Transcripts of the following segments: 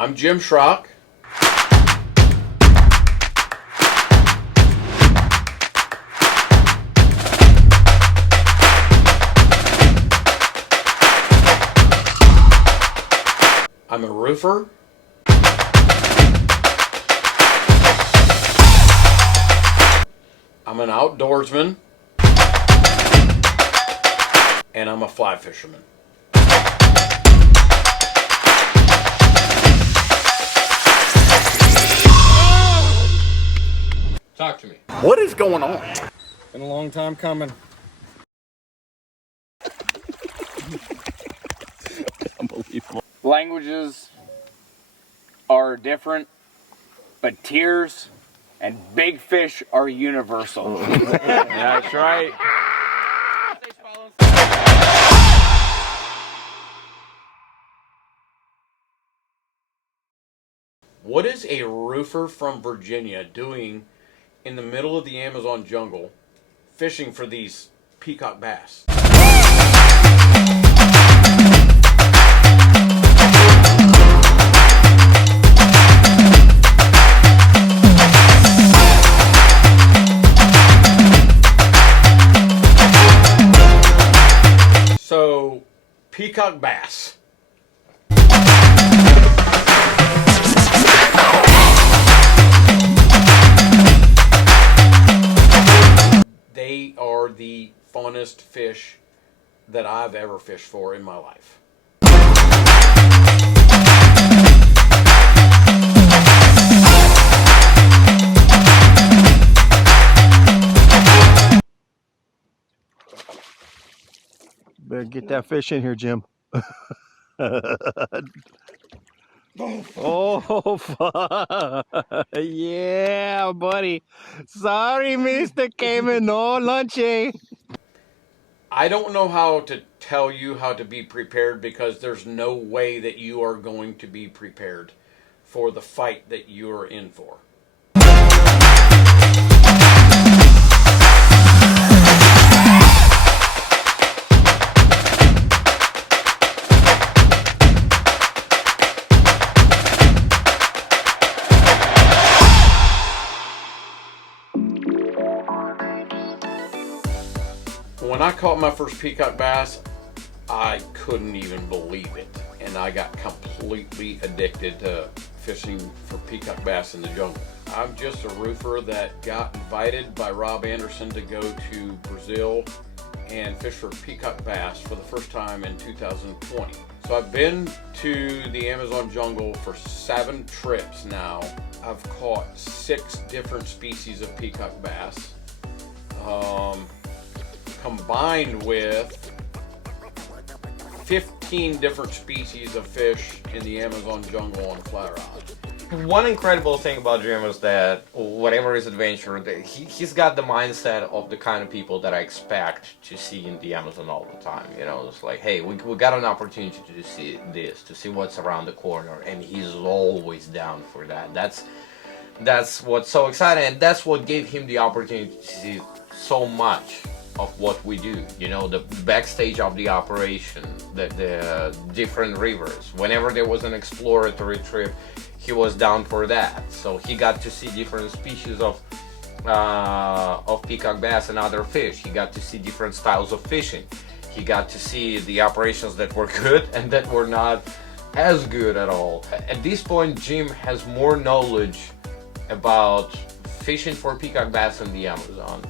I'm Jim.Shrock. I'm a roofer. I'm an outdoorsman. And I'm a fly fisherman. Talk to me. What is going on? Been a long time coming. Unbelievable. Languages are different, but tears and big fish are universal. That's right. What is a roofer from Virginia doing in the middle of the Amazon jungle fishing for these peacock bass? So, peacock bass. They are the funnest fish that I've ever fished for in my life. Better get that fish in here, Jim. Oh, fuck. Yeah, buddy. Sorry, Mr. Cayman. No lunchy. I don't know how to tell you how to be prepared because there's no way that you are going to be prepared for the fight that you're in for. When I caught my first peacock bass, I couldn't even believe it. And I got completely addicted to fishing for peacock bass in the jungle. I'm just a roofer that got invited by Rob Anderson to go to Brazil and fish for peacock bass for the first time in 2020. So I've been to the Amazon jungle for 7 trips now. I've caught 6 different species of peacock bass. Combined with 15 different species of fish in the Amazon jungle on a fly rod. One incredible thing about Jim is that whatever his adventure, he's got the mindset of the kind of people that I expect to see in the Amazon all the time. You know, it's like, hey, we got an opportunity to see this, to see what's around the corner, and he's always down for that. That's what's so exciting, and that's what gave him the opportunity to see so much of what we do, you know, the backstage of the operation, the different rivers. Whenever there was an exploratory trip, he was down for that. So he got to see different species of peacock bass and other fish. He got to see different styles of fishing. He got to see the operations that were good and that were not as good at all. At this point, Jim has more knowledge about fishing for peacock bass in the Amazon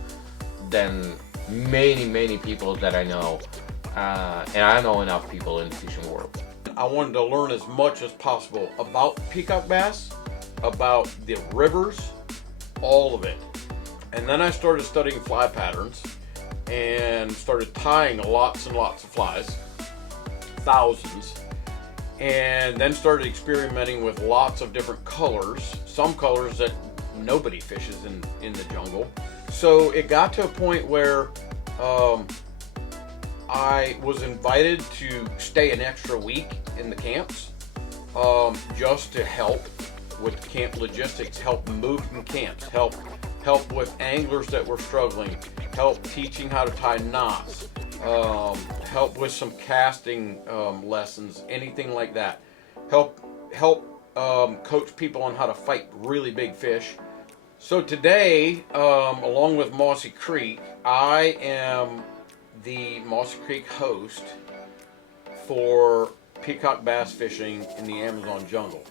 than many people that I know, and I know enough people in the fishing world. I wanted to learn as much as possible about peacock bass, about the rivers, all of it. And then I started studying fly patterns and started tying lots and lots of flies, thousands, and then started experimenting with lots of different colors, some colors that nobody fishes in the jungle. So it got to a point where I was invited to stay an extra week in the camps just to help with camp logistics, help move in camps, help with anglers that were struggling, help teaching how to tie knots, help with some casting lessons, anything like that. Help coach people on how to fight really big fish. So today, along with Mossy Creek, I am the Mossy Creek host for Peacock Bass fishing in the Amazon jungle.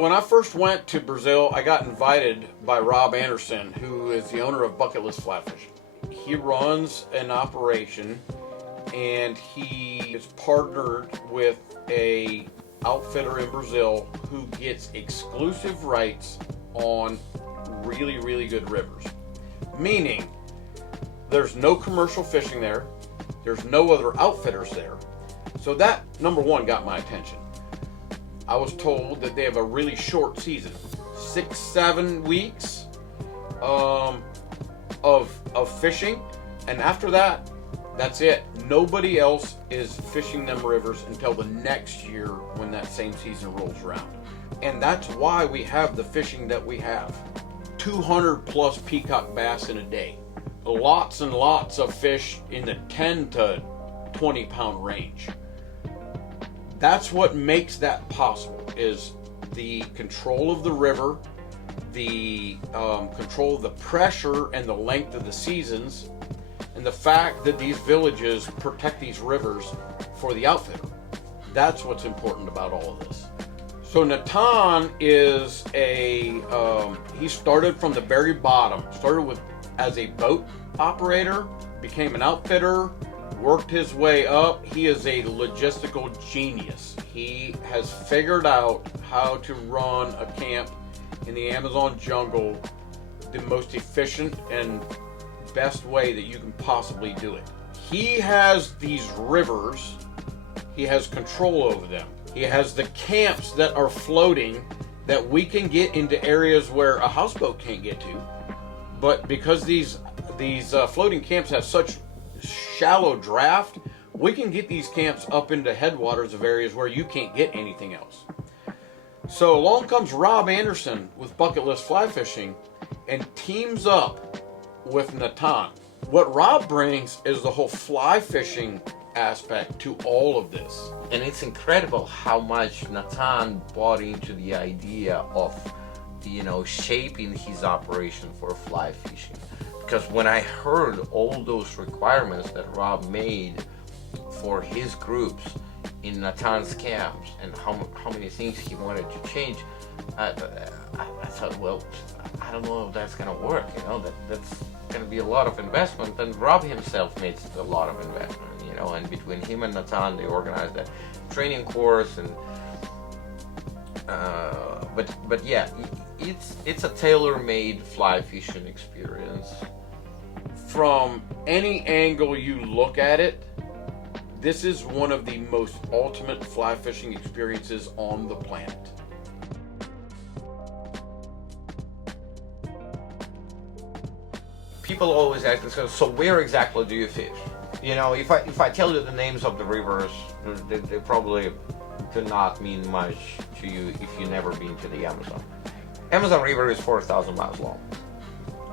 When I first went to Brazil, I got invited by Rob Anderson, who is the owner of Bucket List Fly Fishing. He runs an operation, and he is partnered with a outfitter in Brazil who gets exclusive rights on really, really good rivers. Meaning, there's no commercial fishing there, there's no other outfitters there. So that, number one, got my attention. I was told that they have a really short season, 6-7 weeks of fishing, and after that, that's it. Nobody else is fishing them rivers until the next year when that same season rolls around. And that's why we have the fishing that we have. 200 plus peacock bass in a day. Lots and lots of fish in the 10 to 20 pound range. That's what makes that possible, is the control of the river, the control of the pressure and the length of the seasons, and the fact that these villages protect these rivers for the outfitter. That's what's important about all of this. So Natan is he started from the very bottom, started as a boat operator, became an outfitter, worked his way up. He is a logistical genius. He has figured out how to run a camp in the Amazon jungle the most efficient and best way that you can possibly do it. He has these rivers, he has control over them. He has the camps that are floating that we can get into areas where a houseboat can't get to. But because these floating camps have such shallow draft, we can get these camps up into headwaters of areas where you can't get anything else. So along comes Rob Anderson with Bucket List Fly Fishing and teams up with Natan. What Rob brings is the whole fly fishing aspect to all of this. And it's incredible how much Natan bought into the idea of, shaping his operation for fly fishing. Because when I heard all those requirements that Rob made for his groups in Natan's camps and how many things he wanted to change, I thought, well, I don't know if that's going to work. That's going to be a lot of investment. And Rob himself made a lot of investment. And between him and Natan, they organized that training course. And but yeah, it's a tailor-made fly fishing experience. From any angle you look at it, this is one of the most ultimate fly fishing experiences on the planet. People always ask us, so where exactly do you fish? If I tell you the names of the rivers, they probably do not mean much to you if you've never been to the Amazon. Amazon River is 4,000 miles long.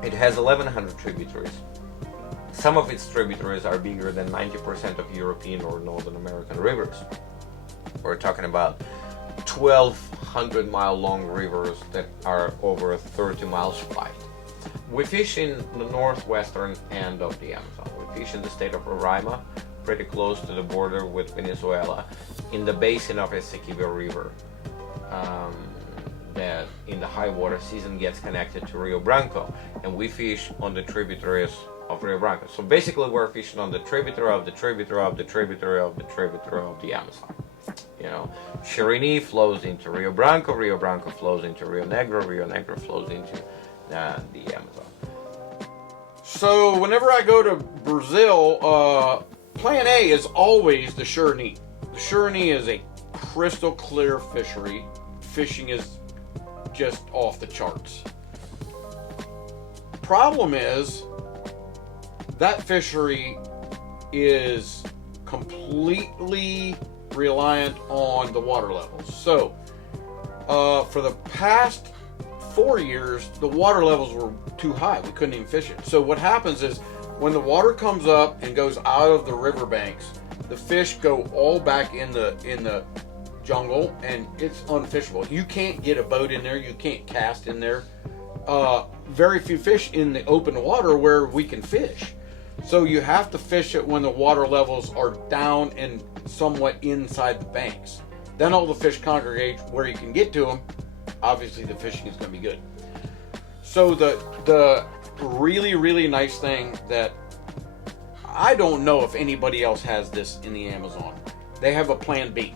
It has 1,100 tributaries. Some of its tributaries are bigger than 90% of European or Northern American rivers. We're talking about 1,200 mile long rivers that are over 30 miles wide. We fish in the northwestern end of the Amazon. We fish in the state of Roraima, pretty close to the border with Venezuela, in the basin of Essequibo River, that in the high water season gets connected to Rio Branco, and we fish on the tributaries of Rio Branco. So basically we're fishing on the tributary of the tributary of the tributary of the tributary of the Amazon. Chirini flows into Rio Branco flows into Rio Negro flows into the Amazon. So whenever I go to Brazil, plan A is always the Chirini. The Chirini is a crystal clear fishery. Fishing is just off the charts. Problem is, that fishery is completely reliant on the water levels. So, for the past 4 years, the water levels were too high. We couldn't even fish it. So what happens is, when the water comes up and goes out of the riverbanks, the fish go all back in the jungle, and it's unfishable. You can't get a boat in there. You can't cast in there. Very few fish in the open water where we can fish. So you have to fish it when the water levels are down and somewhat inside the banks. Then all the fish congregate where you can get to them. Obviously the fishing is going to be good. So the really, really nice thing that I don't know if anybody else has this in the Amazon, they have a plan B.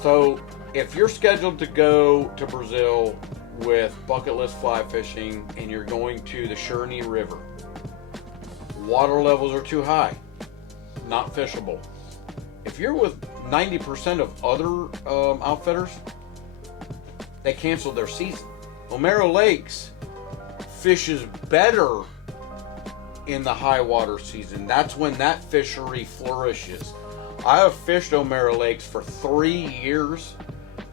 So if you're scheduled to go to Brazil with bucket list fly fishing and you're going to the Suriname River, water levels are too high, not fishable. If you're with 90% of other outfitters, they cancel their season. O'Mara Lakes fishes better in the high water season. That's when that fishery flourishes. I have fished O'Mara Lakes for 3 years.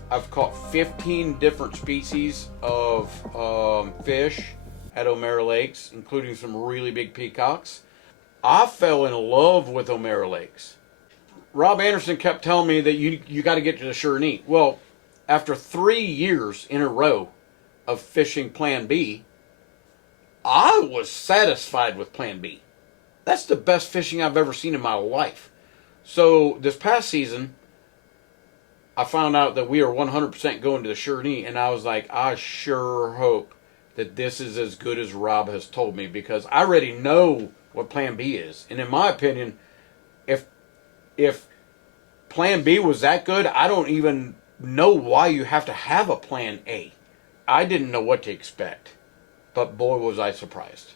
I've caught 15 different species of fish at O'Mara Lakes, including some really big peacocks. I fell in love with O'Mara Lakes. Rob Anderson kept telling me that you got to get to the Suriname. Well, after 3 years in a row of fishing Plan B, I was satisfied with Plan B. That's the best fishing I've ever seen in my life. So this past season, I found out that we are 100% going to the Suriname, and I was like, I sure hope that this is as good as Rob has told me, because I already know what Plan B is. And in my opinion, if Plan B was that good, I don't even know why you have to have a Plan A. I didn't know what to expect, but boy was I surprised.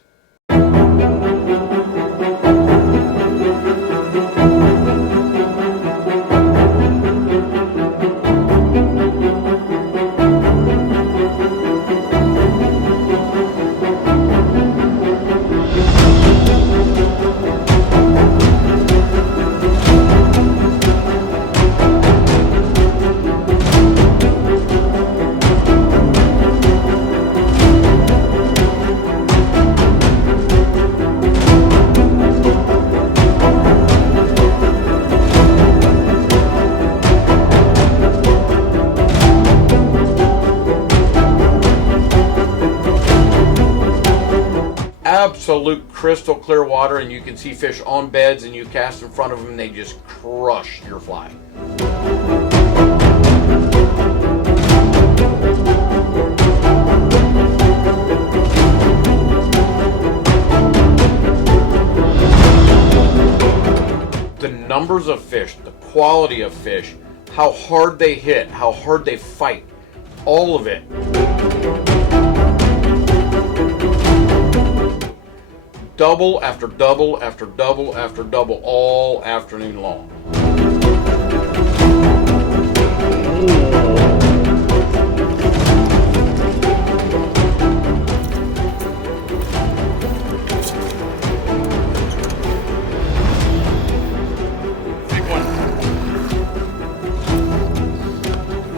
Absolute crystal clear water, and you can see fish on beds, and you cast in front of them and they just crush your fly. The numbers of fish, the quality of fish, how hard they hit, how hard they fight, all of it. Double after double after double after double all afternoon long.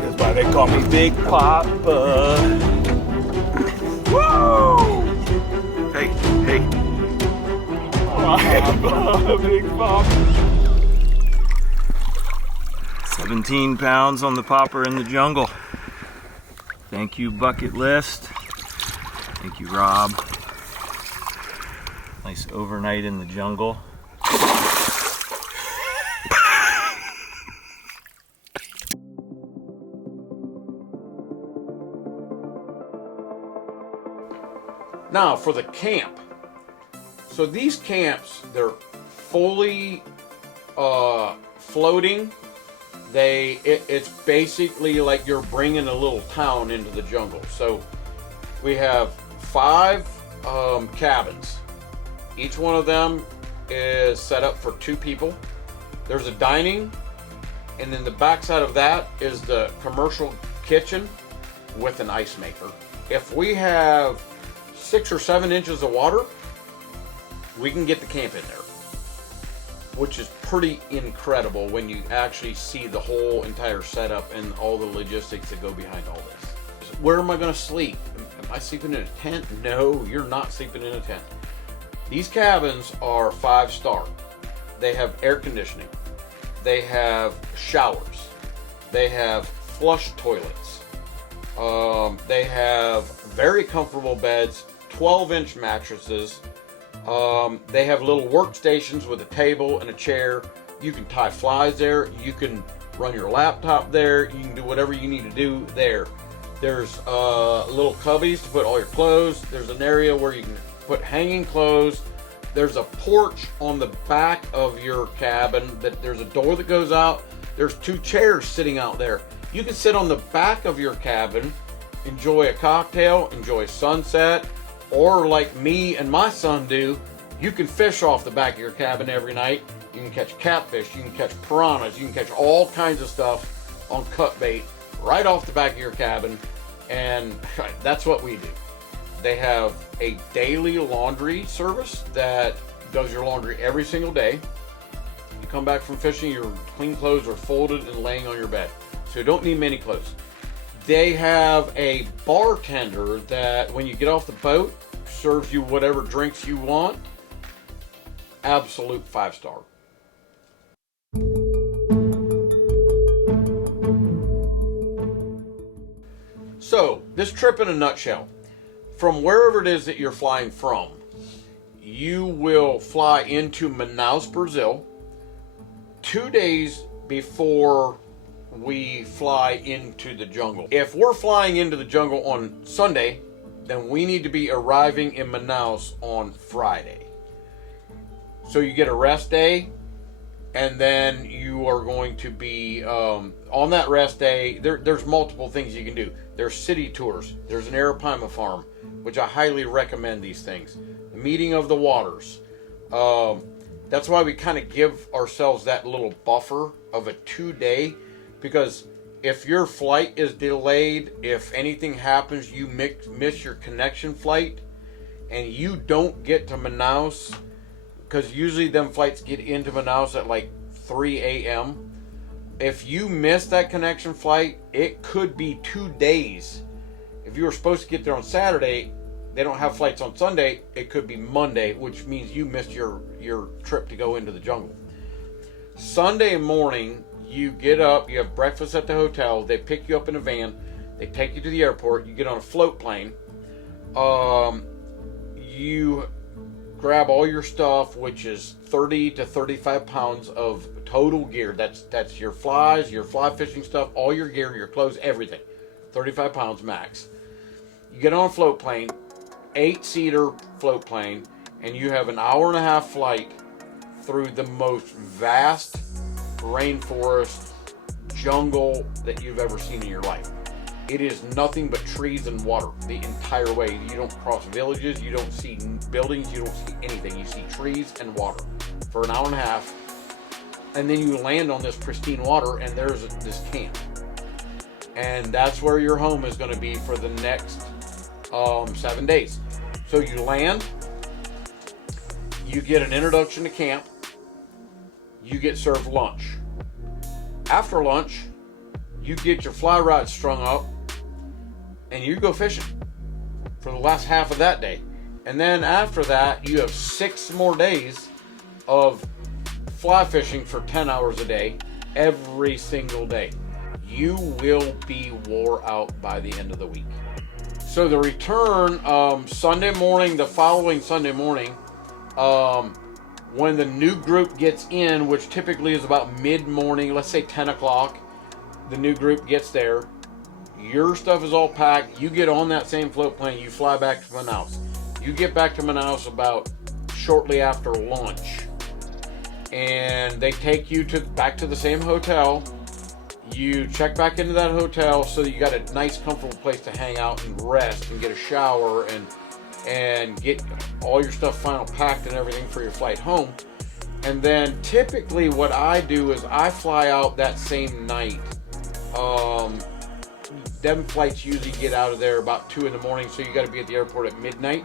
That's why they call me Big Papa. Woo! Hey, hey. Big Pop. 17 pounds on the popper in the jungle. Thank you, Bucket List. Thank you, Rob. Nice overnight in the jungle. Now for the camp. So these camps, they're fully floating. It's basically like you're bringing a little town into the jungle. So we have 5 cabins. Each one of them is set up for 2 people. There's a dining, and then the backside of that is the commercial kitchen with an ice maker. If we have 6 or 7 inches of water, we can get the camp in there, which is pretty incredible when you actually see the whole entire setup and all the logistics that go behind all this. Where am I going to sleep? Am I sleeping in a tent? No, you're not sleeping in a tent. These cabins are 5-star. They have air conditioning. They have showers. They have flush toilets. They have very comfortable beds, 12-inch mattresses. They have little workstations with a table and a chair. You can tie flies there. You can run your laptop there. You can do whatever you need to do there. There's little cubbies to put all your clothes. There's an area where you can put hanging clothes. There's a porch on the back of your cabin. There's a door that goes out. There's 2 chairs sitting out there. You can sit on the back of your cabin, enjoy a cocktail, enjoy sunset, or like me and my son do, you can fish off the back of your cabin every night. You can catch catfish, you can catch piranhas, you can catch all kinds of stuff on cut bait right off the back of your cabin, and that's what we do. They have a daily laundry service that does your laundry every single day. You come back from fishing, your clean clothes are folded and laying on your bed, so you don't need many clothes. They have a bartender that when you get off the boat, serves you whatever drinks you want. Absolute 5-star. So, this trip in a nutshell. From wherever it is that you're flying from, you will fly into Manaus, Brazil, 2 days before we fly into the jungle. If we're flying into the jungle on Sunday, then we need to be arriving in Manaus on Friday. So you get a rest day, and then you are going to be on that rest day. There's multiple things you can do. There's city tours. There's an Arapaima farm, which I highly recommend these things. The meeting of the waters. That's why we kind of give ourselves that little buffer of a 2-day, because if your flight is delayed, if anything happens, you miss your connection flight, and you don't get to Manaus, because usually them flights get into Manaus at like 3 a.m. If you miss that connection flight, it could be 2 days. If you were supposed to get there on Saturday, they don't have flights on Sunday, it could be Monday, which means you missed your trip to go into the jungle. Sunday morning, you get up, you have breakfast at the hotel, they pick you up in a van, they take you to the airport, you get on a float plane, you grab all your stuff, which is 30 to 35 pounds of total gear. That's your flies, your fly fishing stuff, all your gear, your clothes, everything. 35 pounds max. You get on a float plane, 8-seater float plane, and you have an 1.5-hour flight through the most vast rainforest jungle that you've ever seen in your life. It is nothing but trees and water the entire way. You don't cross villages, you don't see buildings, you don't see anything. You see trees and water for an 1.5 hours. And then you land on this pristine water, and there's this camp. And that's where your home is going to be for the next 7 days. So you land, you get an introduction to camp, you get served lunch. After lunch, you get your fly rod strung up, and you go fishing for the last half of that day. And then after that, you have 6 more days of fly fishing for 10 hours a day, every single day. You will be wore out by the end of the week. So the return, Sunday morning, the following Sunday morning, when the new group gets in, which typically is about mid-morning, let's say 10 o'clock, the new group gets there, your stuff is all packed, you get on that same float plane, you fly back to Manaus. You get back to Manaus about shortly after lunch, and they take you back to the same hotel. You check back into that hotel so that you got a nice comfortable place to hang out and rest and get a shower and get all your stuff final packed and everything for your flight home. And then typically what I do is I fly out that same night. Them flights usually get out of there about 2 in the morning, so you got to be at the airport at midnight.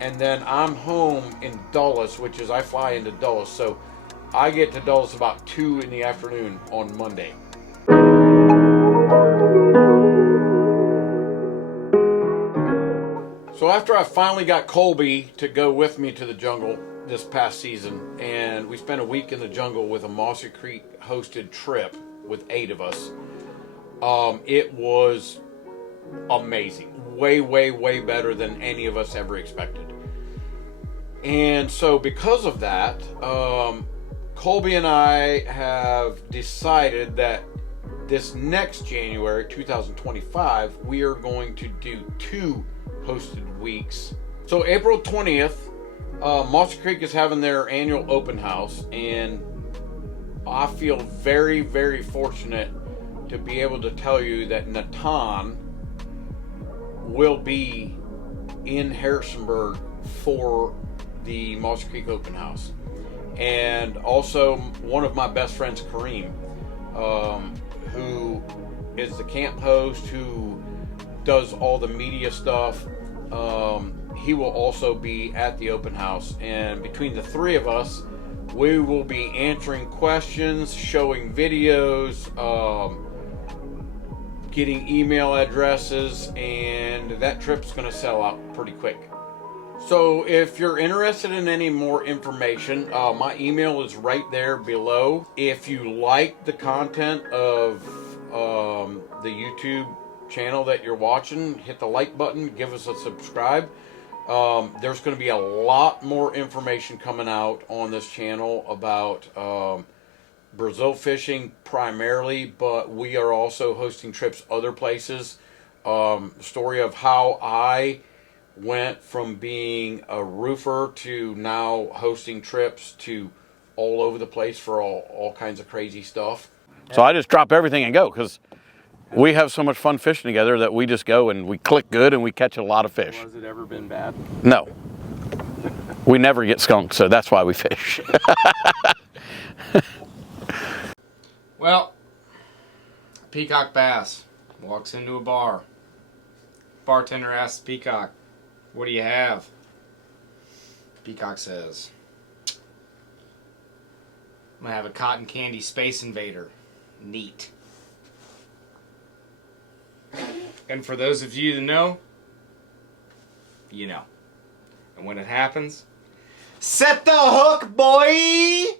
And then I'm home in Dulles, which is I fly into Dulles, so I get to Dulles about 2 in the afternoon on Monday. So after I finally got Colby to go with me to the jungle, this past season, and we spent a week in the jungle with a Mossy Creek hosted trip with 8 of us. It was amazing. Way, way, way better than any of us ever expected. And so because of that, Colby and I have decided that this next January 2025, we are going to do 2 hosted weeks. So April 20th, Mossy Creek is having their annual open house, and I feel very, very fortunate to be able to tell you that Natan will be in Harrisonburg for the Mossy Creek open house. And also one of my best friends, Kareem, who is the camp host, who does all the media stuff, he will also be at the open house. And between the 3 of us, we will be answering questions, showing videos, getting email addresses, and that trip's going to sell out pretty quick. So if you're interested in any more information, my email is right there below. If you like the content of the YouTube channel that you're watching, hit the like button, give us a subscribe. There's going to be a lot more information coming out on this channel about Brazil fishing primarily, but we are also hosting trips other places. Story of how I went from being a roofer to now hosting trips to all over the place for all kinds of crazy stuff. So I just drop everything and go, because we have so much fun fishing together that we just go and we click good and we catch a lot of fish. Has it ever been bad? No. We never get skunked, so that's why we fish. Well, Peacock Bass walks into a bar. Bartender asks Peacock, "What do you have?" Peacock says, "I'm gonna have a cotton candy Space Invader." Neat. And for those of you that know, you know. And when it happens, set the hook, boy!